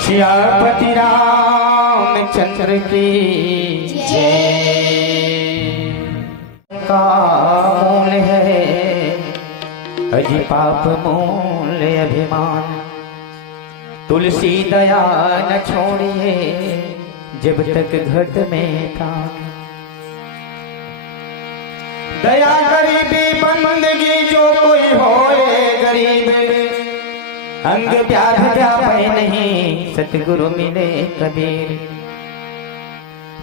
सियापति रामचंद्र की जय। का मूल है अजी पाप मूल अभिमान, तुलसी दया न छोड़िए जब तक घट में प्राण। दया गरीबी बंदगी जो कोई होए गरीब, अंग व्याध व्यापे नहीं सतगुरु मिले कबीर।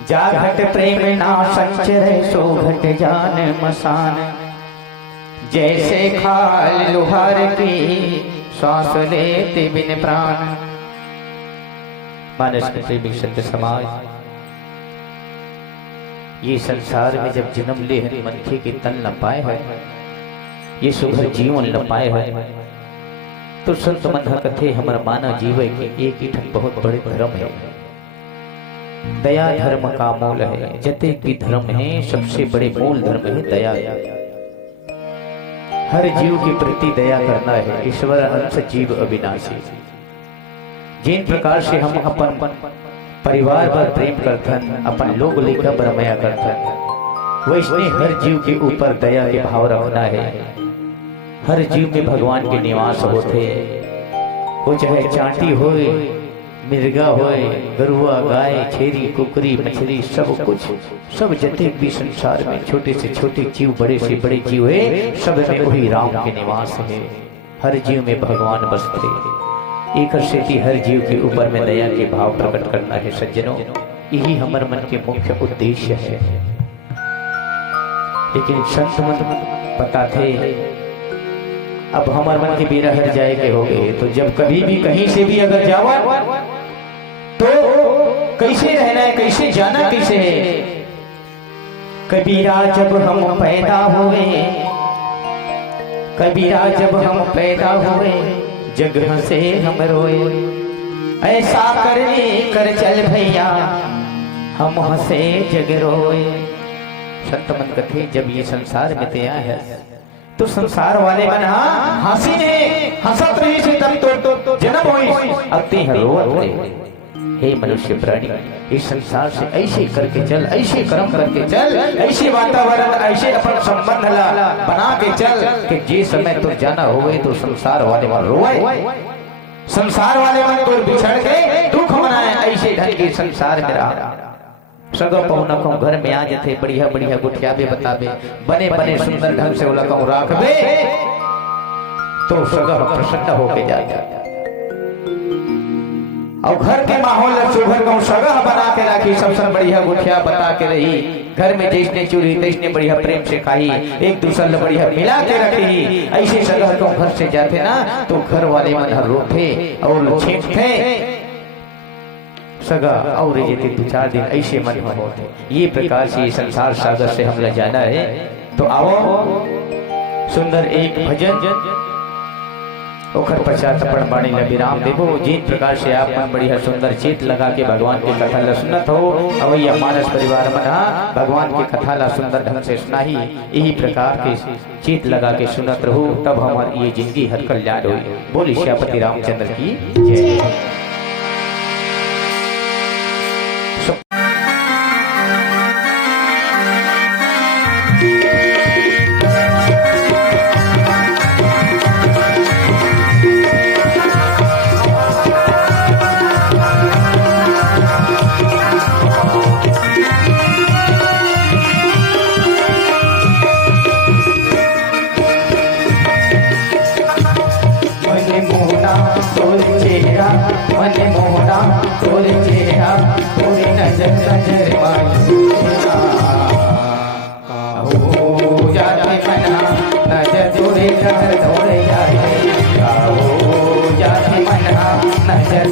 जा घट प्रेम ना संचरे सो घट जान मसान, जैसे खाल लोहार की श्वास लेते बिन प्राण। मानस में प्रेमी सत्य समाज, ये संसार में जब जन्म ले मनखे के तन न पाए है, ये सुभर जीवन न पाए है, तो संत मन कथे हमर माना जीवे के एक ही ठन बहुत बड़े धर्म है। दया धर्म का मूल है, जते भी धर्म है सबसे बड़े मूल धर्म है दया। हर जीव के प्रति दया करना है, ईश्वर अंश जीव अविनाशी। जिन प्रकार से हम अपन परिवार पर प्रेम करथन, अपन लोग लेकर बरमया करथन, वैसे हर जीव के ऊपर दया के भाव रखना है। हर जीव में भगवान के निवास होते, वो चाहे चांटी होए, मिर्गा होए, गरुआ, गाय, छेरी, कुकरी, मछली, सब कुछ, सब जते भी संसार में छोटे से छोटे जीव, बड़े से बड़े जीव है, सब में वही राम के निवास है। हर जीव में भगवान बसते, एक से हर जीव के ऊपर में दया के भाव प्रकट करना है। सज्जनों, यही हमारे मन के मुख्य उद्देश्य है। लेकिन संत मन बताते अब हमारे मन के बेरा हर जाए के हो गए, तो जब कभी भी कहीं से भी अगर जावा तो कैसे रहना है, कैसे जाना कैसे है। कबीरा जब हम पैदा हुए, कबीरा जब हम पैदा हुए, जग हंसे हम रोए, ऐसा करने कर चल भैया हम हंसे जग रोए। संत मन कथे जब ये संसार में तया है, तो संसार वाले मन हंसी ने हंसत रही से तब तो जन्म होई, अब ते रोवत रहे। हे मनुष्य प्राणी, इस संसार से ऐसे करके चल, ऐसे कर्म करके चल, ऐसे वातावरण, ऐसे अपन संबंध ला बना के चल कि जे समय तो जाना होवे तो संसार वाले मन रोए, संसार वाले मन तो बिछड़ के दुख मनाए। ऐसे ढंग के संसार में रहा सगो पौना को घर में आ जाते, बढ़िया बढ़िया गुठिया भी बताबे, बने बने सुंदर ढंग से उला को राखबे तो सगो प्रसन्न होके जाए। और घर के माहौल सुघर को सगह बना के रखी, सबसे बढ़िया गुठिया बता के रही, घर में जैसने चूरी तैसने बढ़िया प्रेम से खाई, एक दूसरे से बढ़िया मिला के रखी। ऐसे सगह को घर से जाते ना तो घर वाले मन रोते और छींकते सगा और जेते 2-4 दिन ऐसे मन में होते। ये प्रकार से संसार सागर से हम जाना है। तो आओ सुंदर एक भजन ओखर पश्चात अपन बाणी ला विराम देवो। जिन प्रकार से आप मन बढ़िया सुंदर चित लगा के भगवान की कथा ला सुनत हो, अवैया मानस परिवार मन भगवान की कथा ला सुंदर ढंग से सुनाही, यही प्रकार के चित लगा के सुनत रहो, तब हमारी ये जिंदगी हर कल्याण होई। बोली सियापति रामचंद्र की जय। मन मोहना तोरे चेहरा, तोरे नजर नजर माही हो जाते मना, नजर तोरे घर तोरे जाते हो जाते मना, नजर